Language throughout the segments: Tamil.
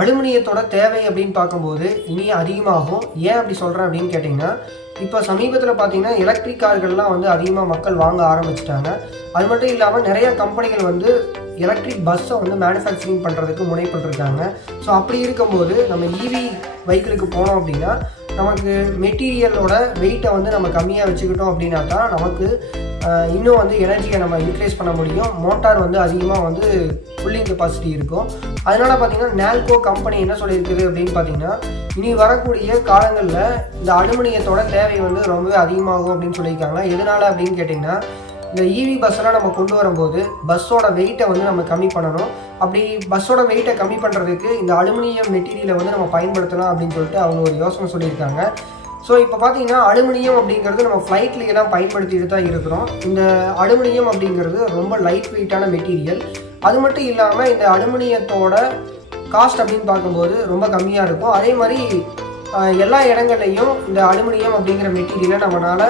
அலுமினியத்தோட தேவை அப்படின்னு பார்க்கும்போது இனி அதிகமாகும். ஏன் அப்படி சொல்கிறேன் அப்படின்னு கேட்டிங்கன்னா, இப்போ சமீபத்தில் பார்த்தீங்கன்னா எலக்ட்ரிக் கார்கள்லாம் வந்து அதிகமாக மக்கள் வாங்க ஆரம்பிச்சிட்டாங்க. அது மட்டும் இல்லாமல் நிறைய கம்பெனிகள் வந்து எலக்ட்ரிக் பஸ்ஸை வந்து மேனுஃபேக்சரிங் பண்ணுறதுக்கு முனைப்பட்டிருக்காங்க. ஸோ அப்படி இருக்கும்போது நம்ம இவி வெஹிக்கிளுக்கு போனோம் அப்படின்னா நமக்கு மெட்டீரியலோட வெயிட்டை வந்து நம்ம கம்மியாக வச்சுக்கிட்டோம் அப்படின்னா தான் நமக்கு இன்னும் வந்து எனர்ஜியை நம்ம யூட்டிலைஸ் பண்ண முடியும். மோட்டார் வந்து அதிகமாக வந்து கூலிங் கெப்பாசிட்டி இருக்கும். அதனால் பார்த்திங்கன்னா நால்கோ கம்பெனி என்ன சொல்லியிருக்குது அப்படின்னு பார்த்திங்கன்னா, இனி வரக்கூடிய காலங்களில் இந்த அலுமினியத்தோட தேவை வந்து ரொம்பவே அதிகமாகும் அப்படின்னு சொல்லியிருக்காங்க. எதனால் அப்படின்னு கேட்டிங்கன்னா, இந்த இவி பஸ்ஸெல்லாம் நம்ம கொண்டு வரும்போது பஸ்ஸோட வெயிட்டை வந்து நம்ம கம்மி பண்ணணும். அப்படி பஸ்ஸோட வெயிட்டை கம்மி பண்ணுறதுக்கு இந்த அலுமினியம் மெட்டீரியலை வந்து நம்ம பயன்படுத்தலாம் அப்படின்னு சொல்லிட்டு அவங்க ஒரு யோசனை சொல்லியிருக்காங்க. ஸோ இப்போ பார்த்தீங்கன்னா அலுமினியம் அப்படிங்கிறது நம்ம ஃப்ளைட்லாம் பயன்படுத்திட்டு தான் இருக்கிறோம். இந்த அலுமினியம் அப்படிங்கிறது ரொம்ப லைட் வெயிட்டான மெட்டீரியல். அது மட்டும் இல்லாமல் இந்த அலுமினியத்தோட காஸ்ட் அப்படின்னு பார்க்கும்போது ரொம்ப கம்மியாக இருக்கும். அதே மாதிரி எல்லா இடங்கள்லையும் இந்த அலுமினியம் அப்படிங்கிற மெட்டீரியலை நம்மளால்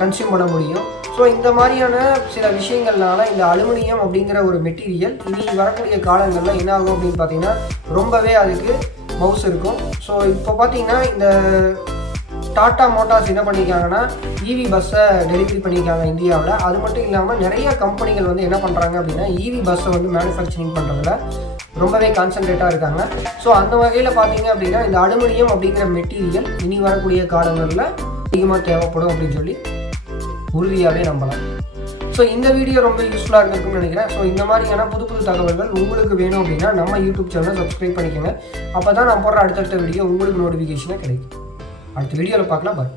கன்சியூம் பண்ண முடியும். ஸோ இந்த மாதிரியான சில விஷயங்கள்னால இந்த அலுமினியம் அப்படிங்கிற ஒரு மெட்டீரியல் இனி வரக்கூடிய காலங்களில் என்ன ஆகும் அப்படின்னு பார்த்தீங்கன்னா ரொம்பவே அதுக்கு மவுஸ் இருக்கும். ஸோ இப்போ பார்த்தீங்கன்னா இந்த டாடா மோட்டார்ஸ் என்ன பண்ணியிருக்காங்கன்னா இவி பஸ்ஸை டெலிவரி பண்ணியிருக்காங்க இந்தியாவில். அது மட்டும் இல்லாமல் நிறைய கம்பெனிகள் வந்து என்ன பண்ணுறாங்க அப்படின்னா இவி பஸ்ஸை வந்து மேனுஃபேக்சரிங் பண்ணுறதுல ரொம்பவே கான்சன்ட்ரேட்டாக இருக்காங்க. ஸோ அந்த வகையில் பார்த்தீங்க அப்படின்னா இந்த அலுமினியம் அப்படிங்கிற மெட்டீரியல் இனி வரக்கூடிய காலங்களில் அதிகமாக தேவைப்படும் அப்படின்னு சொல்லி உறுதியாகவே நம்பலாம். ஸோ இந்த வீடியோ ரொம்ப யூஸ்ஃபுல்லாக இருக்குன்னு நினைக்கிறேன். ஸோ இந்த மாதிரியான புது புது தகவல்கள் உங்களுக்கு வேணும் அப்படின்னா நம்ம யூடியூப் சேனலை சப்ஸ்கிரைப் பண்ணிக்கோங்க. அப்போ தான் நான் போடுற அடுத்தடுத்த வீடியோ உங்களுக்கு நோட்டிஃபிகேஷனாக கிடைக்கும். அடுத்த வீடியோவில் பார்க்கலாம். பாய்.